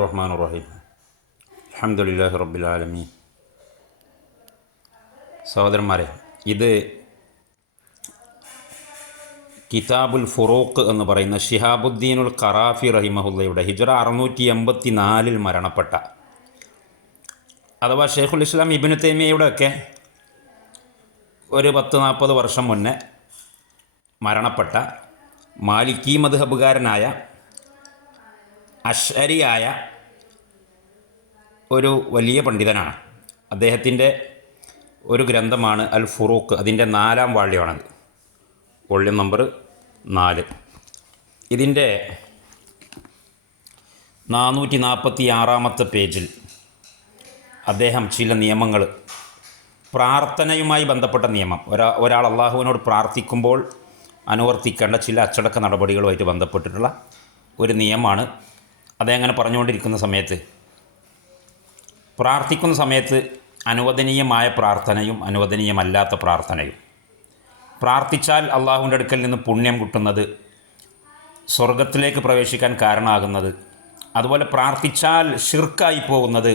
റഹ്മാൻ റഹീം അൽഹംദുലില്ലാഹി റബ്ബിൽ ആലമീൻ. സഹോദരന്മാരെ, ഇത് കിതാബുൽ ഫുറൂഖ് എന്ന് പറയുന്ന ശിഹാബുദ്ദീനുൽ ഖറാഫി റഹിമഹുല്ലയുടെ ഹിജ്റ 684 മരണപ്പെട്ട, അഥവാ ഷെയ്ഖുൽ ഇസ്ലാം ഇബ്നു തൈമിയയുടെയൊക്കെ ഒരു 10-40 വർഷം മുന്നേ മരണപ്പെട്ട മാലിക്കി മദ്ഹബുകാരനായ അശ്അരിയായ ഒരു വലിയ പണ്ഡിതനാണ്. അദ്ദേഹത്തിൻ്റെ ഒരു ഗ്രന്ഥമാണ് അൽ ഫുറൂഖ്. അതിൻ്റെ 4-ാം വാള്യമാണത്, വോള്യം നമ്പർ 4. ഇതിൻ്റെ 446-ാമത്തെ പേജിൽ അദ്ദേഹം ചില നിയമങ്ങൾ, പ്രാർത്ഥനയുമായി ബന്ധപ്പെട്ട നിയമം, ഒരാൾ അള്ളാഹുവിനോട് പ്രാർത്ഥിക്കുമ്പോൾ അനുവർത്തിക്കേണ്ട ചില അച്ചടക്ക നടപടികളുമായിട്ട് ബന്ധപ്പെട്ടിട്ടുള്ള ഒരു നിയമമാണ്. അതങ്ങനെ പറഞ്ഞുകൊണ്ടിരിക്കുന്ന സമയത്ത്, പ്രാർത്ഥിക്കുന്ന സമയത്ത് അനുവദനീയമായ പ്രാർത്ഥനയും അനുവദനീയമല്ലാത്ത പ്രാർത്ഥനയും, പ്രാർത്ഥിച്ചാൽ അള്ളാഹുവിൻ്റെ അടുക്കൽ നിന്ന് പുണ്യം കിട്ടുന്നത്, സ്വർഗത്തിലേക്ക് പ്രവേശിക്കാൻ കാരണമാകുന്നത്, അതുപോലെ പ്രാർത്ഥിച്ചാൽ ഷിർക്കായി പോകുന്നത്,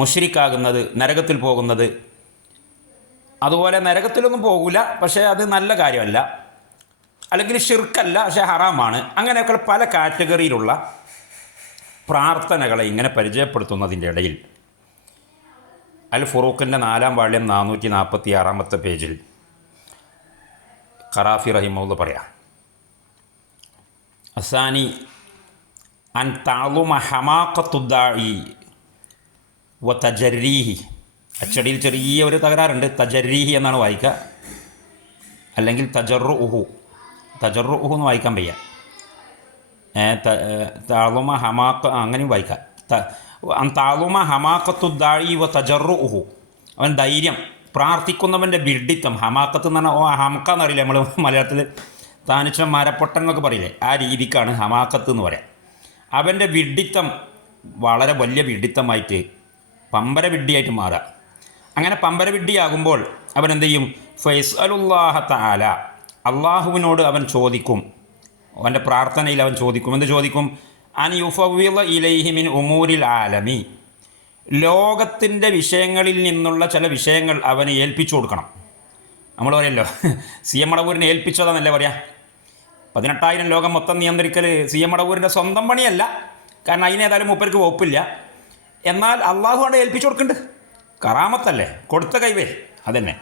മുശ്രിക്കാകുന്നത്, നരകത്തിൽ പോകുന്നത്, അതുപോലെ നരകത്തിലൊന്നും പോകില്ല പക്ഷേ അത് നല്ല കാര്യമല്ല, അല്ലെങ്കിൽ ഷിർക്കല്ല പക്ഷേ ഹറാമാണ്, അങ്ങനെയൊക്കെ പല കാറ്റഗറിയിലുള്ള പ്രാർത്ഥനകളെ ഇങ്ങനെ പരിചയപ്പെടുത്തുന്നതിൻ്റെ ഇടയിൽ അൽ ഫുറൂഖിൻ്റെ 4-ാം വാള്യം 446-ാമത്തെ പേജിൽ ഖറാഫി റഹിമഹുല്ല പറയാം: അസാനി അൻ തഅളുമ ഹമാഖത്തുദ്ദാഇ വ തജരീഹി. അച്ചടിയിൽ ചെറിയ ഒരു തകരാറുണ്ട്, തജരീഹി എന്നാണ് വായിക്കുക, അല്ലെങ്കിൽ തജറുഹു എന്ന് വായിക്കാൻ വയ്യ. തഅളുമ ഹമാഖ അങ്ങനെയും വായിക്കാം. തഅളുമ ഹമാഖത്തുദ്ദാഇ വ തജറുഹു, അവൻ ധൈര്യം, പ്രാർത്ഥിക്കുന്നവൻ്റെ വിഡ്ഢിത്തം. ഹമാഖത്ത് എന്ന് പറഞ്ഞാൽ ഹംഖ എന്നറിയില്ല നമ്മൾ മലയാളത്തിൽ, താനിച്ച മരപ്പൊട്ടൻ എന്നൊക്കെ പറയില്ലേ, ആ രീതിക്കാണ് ഹമാഖത്ത് എന്ന് പറയാം. അവൻ്റെ വിഡ്ഢിത്തം വളരെ വലിയ വിഡ്ഢിത്തമായിട്ട്, പമ്പര വിഡ്ഢിയായിട്ട് മാറുക. അങ്ങനെ പമ്പര വിഡ്ഢിയാകുമ്പോൾ അവൻ എന്ത് ചെയ്യും? ഫയസ്അലുല്ലാഹ തആല, അള്ളാഹുവിനോട് അവൻ ചോദിക്കും, അവൻ്റെ പ്രാർത്ഥനയിൽ അവൻ ചോദിക്കും. എന്ത് ചോദിക്കും? അൻ യുഫവ്വിള ഇലൈഹി മിൻ ഉമൂരിൽ ആലമി, ലോകത്തിൻ്റെ വിഷയങ്ങളിൽ നിന്നുള്ള ചില വിഷയങ്ങൾ അവന് ഏൽപ്പിച്ചു കൊടുക്കണം. നമ്മൾ പറയല്ലോ, CM മടവൂരിനെ ഏൽപ്പിച്ചതാണെന്നല്ലേ പറയാം. 18,000 ലോകം മൊത്തം നിയന്ത്രിക്കൽ CM മടവൂരിൻ്റെ സ്വന്തം പണിയല്ല, കാരണം അതിനേതായാലും മൂപ്പർക്ക് വകുപ്പില്ല. എന്നാൽ അള്ളാഹു അവിടെ ഏൽപ്പിച്ചു കൊടുക്കുന്നുണ്ട്, കറാമത്തല്ലേ, കൊടുത്ത കൈവേ. അതന്നെ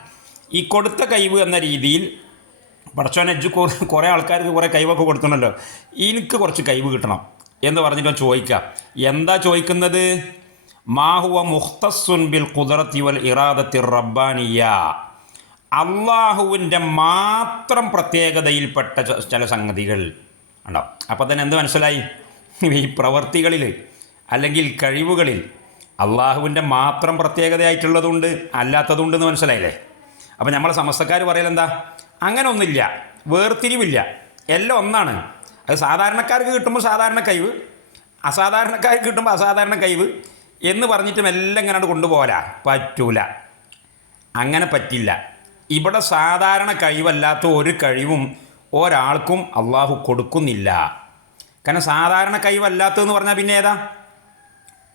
ഈ കൊടുത്ത കൈവ് എന്ന രീതിയിൽ പടച്ചോനെ കുറേ ആൾക്കാർക്ക് കുറേ കൈവൊക്കെ കൊടുക്കണമല്ലോ, എനിക്ക് കുറച്ച് കൈവ് കിട്ടണം എന്ന് പറഞ്ഞിട്ട് ചോദിക്കാം. എന്താ ചോദിക്കുന്നത്? മാഹുവ മുഖ്തസുൻ ബിൽ ഖുദ്റത്തി വൽ ഇറാദത്തി റബ്ബാനിയ, അള്ളാഹുവിൻ്റെ മാത്രം പ്രത്യേകതയിൽപ്പെട്ട ചില സംഗതികൾ ഉണ്ടോ. അപ്പോൾ തന്നെ എന്ത് മനസ്സിലായി? ഈ പ്രവർത്തികളിൽ അല്ലെങ്കിൽ കഴിവുകളിൽ അള്ളാഹുവിൻ്റെ മാത്രം പ്രത്യേകതയായിട്ടുള്ളതുണ്ട്, അല്ലാത്തതുണ്ടെന്ന് മനസ്സിലായില്ലേ? അപ്പോൾ നമ്മളെ സമസ്തക്കാർ പറയലെന്താ? അങ്ങനെ ഒന്നുമില്ല, വേർതിരിവില്ല, എല്ലാം ഒന്നാണ്. അത് സാധാരണക്കാർക്ക് കിട്ടുമ്പോൾ സാധാരണ കഴിവ്, അസാധാരണക്കാർക്ക് കിട്ടുമ്പോൾ അസാധാരണ കഴിവ് എന്ന് പറഞ്ഞിട്ടും എല്ലാം ഇങ്ങനെ കൊണ്ടുപോരാ, പറ്റൂല. അങ്ങനെ പറ്റില്ല. ഇവിടെ സാധാരണ കഴിവല്ലാത്ത ഒരു കഴിവും ഒരാൾക്കും അള്ളാഹു കൊടുക്കുന്നില്ല. കാരണം സാധാരണ കഴിവല്ലാത്തതെന്ന് പറഞ്ഞാൽ പിന്നെ ഏതാ?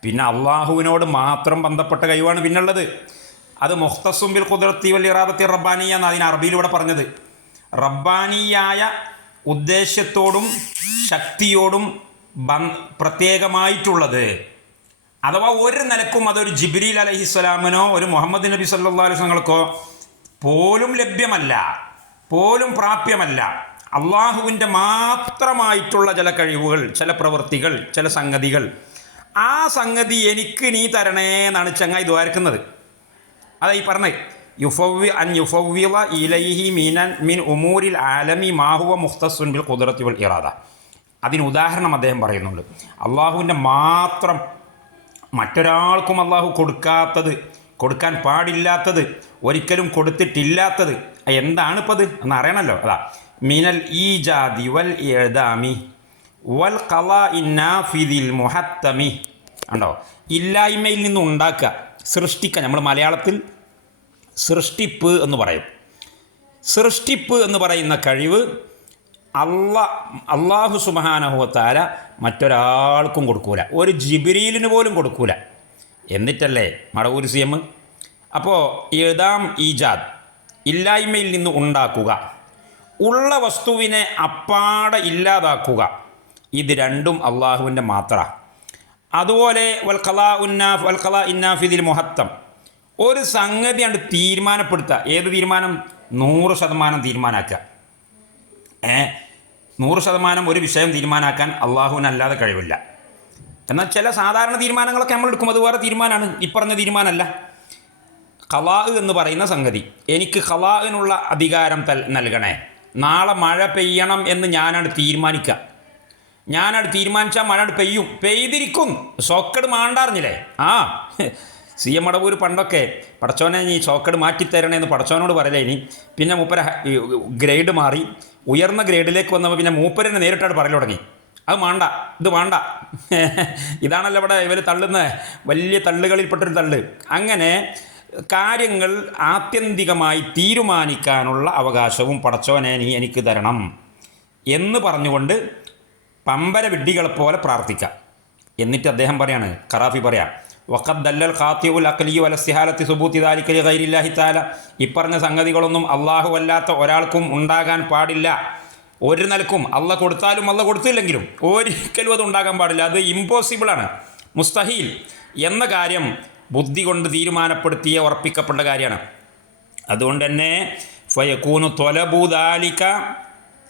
പിന്നെ അള്ളാഹുവിനോട് മാത്രം ബന്ധപ്പെട്ട കഴിവാണ് പിന്നുള്ളത്. അത് മുഖ്തസും ബിൽ ഖുദ്റത്തി വൽ ഇറാദത്തി റബ്ബാനിയ എന്ന് അതിന് അറബിയിലൂടെ പറഞ്ഞത്. റബ്ബാനിയായ ഉദ്ദേശ്യത്തോടും ശക്തിയോടും പ്രത്യേകമായിട്ടുള്ളത്. അഥവാ ഒരു നിലക്കും അതൊരു ജിബ്രീൽ അലൈഹിസ്സലാമിനോ ഒരു മുഹമ്മദ് നബി സല്ലല്ലാഹു അലൈഹി വസല്ലമക്കോ പോലും ലഭ്യമല്ല, പോലും പ്രാപ്യമല്ല. അള്ളാഹുവിൻ്റെ മാത്രമായിട്ടുള്ള ചില കഴിവുകൾ, ചില പ്രവൃത്തികൾ, ചില സംഗതികൾ, ആ സംഗതി എനിക്ക് നീ തരണേ എന്നാണ് ചങ്ങായി ദ്വാരക്കുന്നത്. അതായി പറഞ്ഞത് യുഫവ്വിള ഇലൈഹി മിൻ ഉമൂരിൽ ആലമി മാഹുവ മുഖ്തസുൻ ബിൽ ഖുദ്റത്തി വൽ ഇറാദ. അതിന് ഉദാഹരണം അദ്ദേഹം പറയുന്നുണ്ട്. അള്ളാഹുവിൻ്റെ മാത്രം, മറ്റൊരാൾക്കും അള്ളാഹു കൊടുക്കാത്തത്, കൊടുക്കാൻ പാടില്ലാത്തത്, ഒരിക്കലും കൊടുത്തിട്ടില്ലാത്തത് എന്താണിപ്പോൾ അത് എന്ന് അറിയണമല്ലോ. അതാ മിനൽ ഈജാദി വൽ ഇഅ്ദാമി വൽ ഖളാഇ നാഫിദിൽ മുഹത്തമി. ഉണ്ടോ? ഇല്ലായ്മയിൽ നിന്ന് ഉണ്ടാക്കുക, സൃഷ്ടിക്കുക. നമ്മൾ മലയാളത്തിൽ സൃഷ്ടിപ്പ് എന്ന് പറയും. സൃഷ്ടിപ്പ് എന്ന് പറയുന്ന കഴിവ് അള്ളാഹു സുബ്ഹാനഹു വ തആല മറ്റൊരാൾക്കും കൊടുക്കൂല, ഒരു ജിബ്രീലിന് പോലും കൊടുക്കൂല. എന്നിട്ടല്ലേ മടവൂർ സി എം. അപ്പോൾ ഇഴ്ദാം ഈജാദ്, ഇല്ലായ്മയിൽ നിന്ന് ഉണ്ടാക്കുക, ഉള്ള വസ്തുവിനെ അപ്പാടെ ഇല്ലാതാക്കുക, ഇത് രണ്ടും അള്ളാഹുവിൻ്റെ മാത്ര. അതുപോലെ വൽഖലാ ഇന്നാഫിദിൽ മുഹത്തം, ഒരു സംഗതി കണ്ട് തീരുമാനപ്പെടുത്തുക. ഏത് തീരുമാനം? 100% തീരുമാനാക്കുക. 100% ഒരു വിഷയം തീരുമാനാക്കാൻ അള്ളാഹുവിനല്ലാതെ കഴിവില്ല. എന്നാൽ ചില സാധാരണ തീരുമാനങ്ങളൊക്കെ നമ്മൾ എടുക്കും, അത് വേറെ തീരുമാനമാണ്, ഈ പറഞ്ഞ തീരുമാനമല്ല. ഖലാ എന്ന് പറയുന്ന സംഗതി, എനിക്ക് ഖലാഇനുള്ള അധികാരം നൽകണേ, നാളെ മഴ പെയ്യണം എന്ന് ഞാനാണ് തീരുമാനിക്കുക. ഞാനാണ് തീരുമാനിച്ചാൽ മഴ പെയ്തിരിക്കും. സോക്കട് മാണ്ടാറിഞ്ഞില്ലേ? സി എം മടവൂർ പണ്ടൊക്കെ പടച്ചോനെ നീ സോക്കട് മാറ്റിത്തരണേന്ന് പടച്ചോനോട് പറയലേ. ഇനി പിന്നെ മൂപ്പര ഗ്രേഡ് മാറി ഉയർന്ന ഗ്രേഡിലേക്ക് വന്നപ്പോൾ പിന്നെ മൂപ്പരനെ നേരിട്ടാണ് പറയൽ തുടങ്ങി, അത് വേണ്ട, ഇത് വേണ്ട. ഇതാണല്ലോ ഇവിടെ ഇവർ തള്ളുന്ന വലിയ തള്ളുകളിൽപ്പെട്ടൊരു തള്ള്. അങ്ങനെ കാര്യങ്ങൾ ആത്യന്തികമായി തീരുമാനിക്കാനുള്ള അവകാശവും പടച്ചോനെ നീ എനിക്ക് തരണം എന്ന് പറഞ്ഞുകൊണ്ട് പമ്പര വിഡ്ഢികളെപ്പോലെ പ്രാർത്ഥിക്കാം. എന്നിട്ട് അദ്ദേഹം പറയാണ്, ഖറാഫി പറയാം, വഖദ് ദല്ലൽ ഖാത്തിഉൽ അഖ്ലി വലസ്തിഹാലത്തി സുബൂത്തി ദാലിക ലിഗൈരില്ലാഹി തആല, ഇപ്പറഞ്ഞ സംഗതികളൊന്നും അല്ലാഹു അല്ലാത്ത ഒരാൾക്കും ഉണ്ടാകാൻ പാടില്ല. ഒരു നിലക്കും അല്ല കൊടുത്താലും അല്ല കൊടുത്തില്ലെങ്കിലും ഒരിക്കലും അത് ഉണ്ടാകാൻ പാടില്ല. അത് ഇമ്പോസിബിളാണ്, മുസ്തഹീൽ എന്ന കാര്യം ബുദ്ധി കൊണ്ട് തീരുമാനപ്പെടുത്തിയ ഉറപ്പിക്കപ്പെട്ട കാര്യമാണ്. അതുകൊണ്ട് തന്നെ ഫയകൂനു ത്വലബു ദാലിക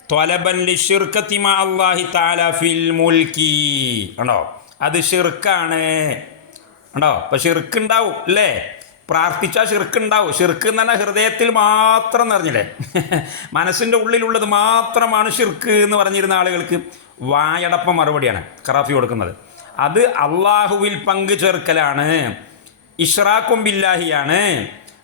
ത്വലബൻ ലിശ്ശിർകതി മഅ അല്ലാഹി തആല ഫിൽ മുൽക്കി. കണ്ടോ, അത് ഷിർക്കാണ്. കണ്ടോ, അപ്പോൾ ഷിർക്ക് ഉണ്ടാവും അല്ലേ? പ്രാർത്ഥിച്ചാൽ ഷിർക്ക് ഉണ്ടാവും. ഷിർക്ക് എന്ന് പറഞ്ഞാൽ ഹൃദയത്തിൽ മാത്രം നിറഞ്ഞില്ലേ, മനസ്സിൻ്റെ ഉള്ളിലുള്ളത് മാത്രമാണ് ഷിർക്ക് എന്ന് പറഞ്ഞിരുന്ന ആളുകൾക്ക് വായടപ്പ മറുപടിയാണ് ഖറാഫി കൊടുക്കുന്നത്. അത് അള്ളാഹുവിൽ പങ്കു ചേർക്കലാണ്, ഇഷ്റാഖും ബില്ലാഹിയാണ്.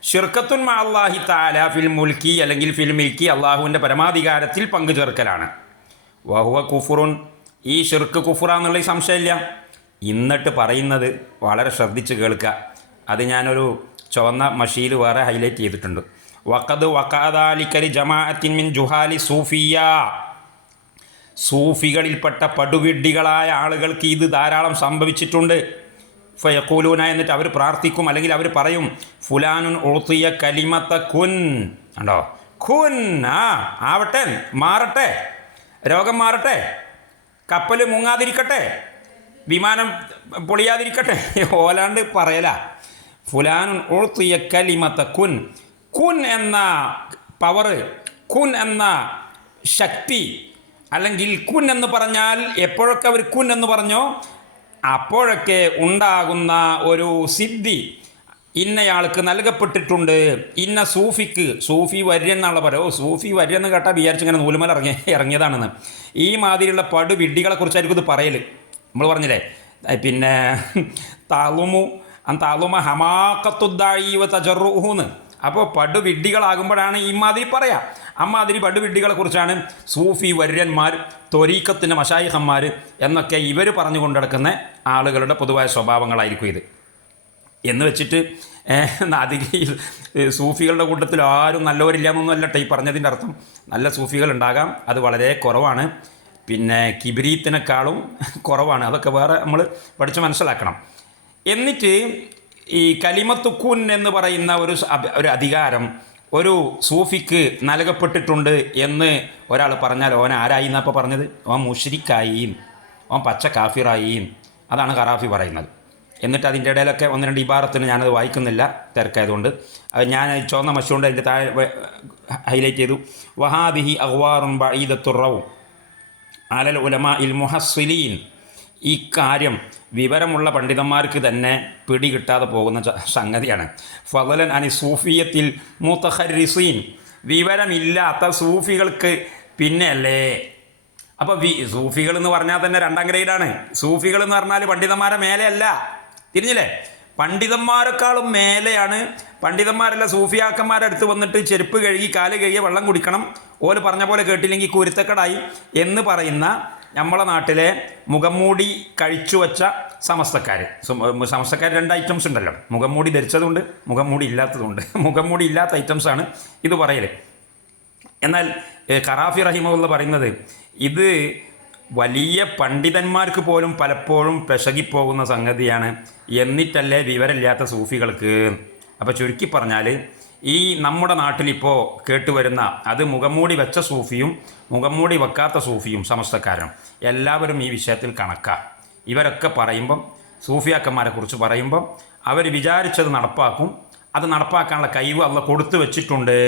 ഷിർക്കത്തുൻ മഅ അല്ലാഹി തആല ഫിൽ മുൽക്കി അല്ലെങ്കിൽ ഫിൽ മിൽക്കി, അള്ളാഹുവിൻ്റെ പരമാധികാരത്തിൽ പങ്കു ചേർക്കലാണ്. വഹുവ കുഫുറുൻ, ഈ ഷിർക്ക് കുഫുറാന്നുള്ള സംശയമില്ല. എന്നിട്ട് പറയുന്നത് വളരെ ശ്രദ്ധിച്ച് കേൾക്കുക. അത് ഞാനൊരു ചുവന്ന മഷിയിൽ വേറെ ഹൈലൈറ്റ് ചെയ്തിട്ടുണ്ട്. വഖദ് വഖഅദാലിക ജമാഅത്തിൻ മിൻ ജുഹാലി സൂഫിയ, സൂഫികളിൽപ്പെട്ട പടുവിഡ്ഢികളായ ആളുകൾക്ക് ഇത് ധാരാളം സംഭവിച്ചിട്ടുണ്ട്. ഫയഖൂലൂന, എന്നിട്ട് അവർ പ്രാർത്ഥിക്കും അല്ലെങ്കിൽ അവർ പറയും, ഫുലാനുൻ ഉഅ്തിയ കലിമത്ത കുൻ. കണ്ടോ, ഖുൻ, ആവട്ടെ, മാറട്ടെ, രോഗം മാറട്ടെ, കപ്പൽ മുങ്ങാതിരിക്കട്ടെ, വിമാനം പൊളിയാതിരിക്കട്ടെ, ഓലാണ്ട് പറയല. ഫുലാനുൻ ഉഅ്തിയ കലിമത്ത കുൻ. കുൻ എന്ന പവർ, കുൻ എന്ന ശക്തി, അല്ലെങ്കിൽ കുൻ എന്ന് പറഞ്ഞാൽ എപ്പോഴൊക്കെ അവർ കുൻ എന്ന് പറഞ്ഞോ അപ്പോഴൊക്കെ ഉണ്ടാകുന്ന ഒരു സിദ്ധി ഇന്നയാൾക്ക് നൽകപ്പെട്ടിട്ടുണ്ട്. ഇന്ന സൂഫിക്ക്, സൂഫി വര്യൻ എന്നുള്ള പറയോ, സൂഫി വര്യൻ എന്ന് കേട്ടാൽ വിചാരിച്ചിങ്ങനെ നൂലുമല ഇറങ്ങിയതാണെന്ന്. ഈ മാതിരിയുള്ള പടു വിഡ്ഢികളെ കുറിച്ചായിരിക്കും ഇത് പറയൽ. നമ്മൾ പറഞ്ഞില്ലേ, പിന്നെ താളുമ ഹമാക്കത്തുദ്ദായി വ തജറുഹൂന്ന്. അപ്പോൾ പടുവിഡ്ഢികളാകുമ്പോഴാണ് ഈ മാതിരി പറയാം. അമ്മാതിരി പടുവിഡ്ഢികളെ കുറിച്ചാണ് സൂഫി വര്യന്മാർ, ത്വരീഖത്തിൻ്റെ മശായിഖന്മാർ എന്നൊക്കെ ഇവർ പറഞ്ഞു കൊണ്ടിടക്കുന്ന ആളുകളുടെ പൊതുവായ സ്വഭാവങ്ങളായിരിക്കും ഇത്. എന്ന് വെച്ചിട്ട് അധികം സൂഫികളുടെ കൂട്ടത്തിൽ ആരും നല്ലവരില്ല എന്നൊന്നും അല്ലട്ടെ ഈ പറഞ്ഞതിൻ്റെ അർത്ഥം. നല്ല സൂഫികൾ ഉണ്ടാകാം, അത് വളരെ കുറവാണ്. പിന്നെ കിബിരീത്തിനേക്കാളും കുറവാണ്. അതൊക്കെ വേറെ നമ്മൾ പഠിച്ച് മനസ്സിലാക്കണം. എന്നിട്ട് ഈ കലിമത്തുക്കുൻ എന്ന് പറയുന്ന ഒരു അധികാരം ഒരു സൂഫിക്ക് നൽകപ്പെട്ടിട്ടുണ്ട് എന്ന് ഒരാൾ പറഞ്ഞാൽ ഓൻ ആരായി എന്നപ്പോൾ പറഞ്ഞത്? ഓൻ മുശ്രിക്കായി, ഓൻ പച്ച കാഫിറായി. അതാണ് ഖറാഫി പറയുന്നത്. എന്നിട്ട് അതിൻ്റെ ഇടയിലൊക്കെ ഒന്ന് രണ്ട് ഇബാറത്തിന് ഞാനത് വായിക്കുന്നില്ല തിരക്കായതുകൊണ്ട്. അത് ഞാൻ ചുവന്ന മഷുകൊണ്ട് അതിൻ്റെ താഴെ ഹൈലൈറ്റ് ചെയ്തു. വഹാദിഹി അഖ്വാറുൻ ബഈദത്തുറൗ അലൽ ഉലമാ ഇൽ മുഹസ്സിലീൻ. ഈ കാര്യം വിവരമുള്ള പണ്ഡിതന്മാർക്ക് തന്നെ പിടികിട്ടാതെ പോകുന്ന സംഗതിയാണ്. ഫളലൻ അനി സൂഫിയത്തിൽ മുതഖർരിസീൻ, വിവരമില്ലാത്ത സൂഫികൾക്ക് പിന്നെ അല്ലേ. അപ്പോൾ സൂഫികൾ എന്ന് പറഞ്ഞാൽ തന്നെ രണ്ടാം ഗ്രേഡാണ്. സൂഫികൾ എന്ന് പറഞ്ഞാൽ പണ്ഡിതന്മാരെ മേലെയല്ല, തിരിഞ്ഞില്ലേ? പണ്ഡിതന്മാരെക്കാളും മേലെയാണ്. പണ്ഡിതന്മാരല്ല സൂഫിയാക്കന്മാരുടെ അടുത്ത് വന്നിട്ട് ചെരുപ്പ് കഴുകി കാല് കഴുകിയ വെള്ളം കുടിക്കണം, ഓല് പറഞ്ഞ പോലെ കേട്ടില്ലെങ്കിൽ കുരുത്തക്കടായി എന്ന് പറയുന്ന നമ്മളെ നാട്ടിലെ മുഖംമൂടി കഴിച്ചു വച്ച സമസ്തക്കാർ. സമസ്തക്കാർ രണ്ട് ഐറ്റംസ് ഉണ്ടല്ലോ, മുഖംമൂടി ധരിച്ചതുകൊണ്ട് മുഖംമൂടി ഇല്ലാത്തതുകൊണ്ട്. മുഖംമൂടി ഇല്ലാത്ത ഐറ്റംസാണ് ഇത് പറയൽ. എന്നാൽ ഖറാഫി റഹിമഹുള്ള പറയുന്നത് ഇത് വലിയ പണ്ഡിതന്മാർക്ക് പോലും പലപ്പോഴും പിശകിപ്പോകുന്ന സംഗതിയാണ്, എന്നിട്ടല്ലേ വിവരമില്ലാത്ത സൂഫികൾക്ക്. അപ്പോൾ ചുരുക്കി പറഞ്ഞാൽ ഈ നമ്മുടെ നാട്ടിലിപ്പോൾ കേട്ടുവരുന്ന അത് മുഖംമൂടി വെച്ച സൂഫിയും മുഖംമൂടി വെക്കാത്ത സൂഫിയും സമസ്തക്കാരനും എല്ലാവരും ഈ വിഷയത്തിൽ കണക്കാണ്. ഇവരൊക്കെ പറയുമ്പം സൂഫിയാക്കന്മാരെ കുറിച്ച് പറയുമ്പം അവർ വിചാരിച്ചത് നടപ്പാക്കും. അത് നടപ്പാക്കാനുള്ള കഴിവ് അള്ള കൊടുത്തു വെച്ചിട്ടുണ്ട്.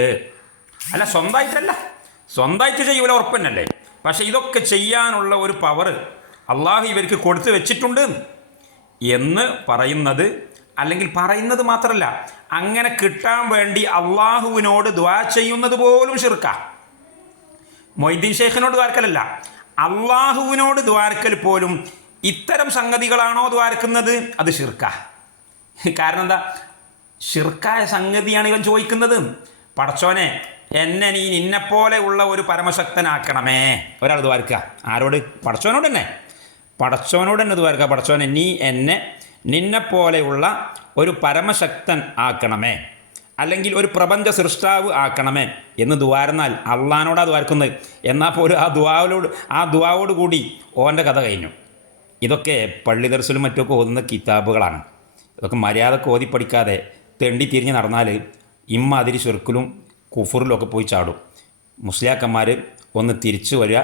അല്ല, സ്വന്തമായിട്ട് ചെയ്യൂല, ഉറപ്പന്നല്ലേ. പക്ഷേ ഇതൊക്കെ ചെയ്യാനുള്ള ഒരു പവർ അള്ളാഹു ഇവർക്ക് കൊടുത്തു വെച്ചിട്ടുണ്ട് എന്ന് പറയുന്നത്, അല്ലെങ്കിൽ പറയുന്നത് മാത്രമല്ല, അങ്ങനെ കിട്ടാൻ വേണ്ടി അള്ളാഹുവിനോട് ദുആ ചെയ്യുന്നത് പോലും ശിർക്കാ. മൊയ്തീൻ ഷേഖിനോട് ദ്വാരക്കലല്ല, അള്ളാഹുവിനോട് ദ്വാരക്കൽ പോലും ഇത്തരം സംഗതികളാണോ ദ്വാരക്കുന്നത്, അത് ശിർക്കാ. കാരണം എന്താ? ശിർക്കായ സംഗതിയാണ് ഇവൻ ചോദിക്കുന്നത്. പടച്ചോനെ, എന്നെ നീ നിന്നെപ്പോലെ ഉള്ള ഒരു പരമശക്തനാക്കണമേ. ഒരാൾ ദ്വാരക്കുക ആരോട്? പടച്ചോനോട് തന്നെ. പടച്ചോനോട് തന്നെ ദ്വാരക്കുക, പടച്ചോനെ നീ എന്നെ നിന്നെപ്പോലെയുള്ള ഒരു പരമശക്തൻ ആക്കണമേ, അല്ലെങ്കിൽ ഒരു പ്രപഞ്ച സൃഷ്ടാവ് ആക്കണമേ എന്ന് ദ്വാരന്നാൽ അള്ളഹാനോടാ ദ്വാരക്കുന്നത്. എന്നാൽ പോലും ആ ദുആവോട് കൂടി ഓൻ്റെ കഥ കഴിഞ്ഞു. ഇതൊക്കെ പള്ളി ദർസിലും മറ്റൊക്കെ ഓതുന്ന കിതാബുകളാണ്. ഇതൊക്കെ മര്യാദക്ക് ഓതി പഠിക്കാതെ തെണ്ടി തിരിഞ്ഞ് നടന്നാൽ ഇമ്മാതിരി ശിർക്കിലും കുഫറിലൊക്കെ പോയി ചാടും. മുസ്ലിയാക്കന്മാർ ഒന്ന് തിരിച്ചു വരിക,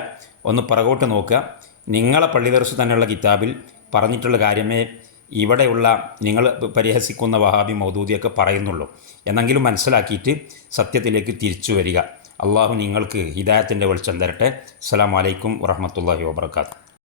ഒന്ന് പുറകോട്ട് നോക്കുക. നിങ്ങളെ പള്ളി ദർസ് തന്നെയുള്ള കിതാബിൽ പറഞ്ഞിട്ടുള്ള കാര്യമേ ഇവിടെയുള്ള നിങ്ങൾ പരിഹസിക്കുന്ന വഹാബി മൗദൂദിയൊക്കെ പറയുന്നുള്ളൂ എന്നെങ്കിലും മനസ്സിലാക്കിയിട്ട് സത്യത്തിലേക്ക് തിരിച്ചു വരിക. അള്ളാഹു നിങ്ങൾക്ക് ഹിദായത്തിൻ്റെ വെളിച്ചം തരട്ടെ. അസ്സലാമു അലൈക്കും വറഹ്മത്തുള്ളാഹി വബറകാതുഹു.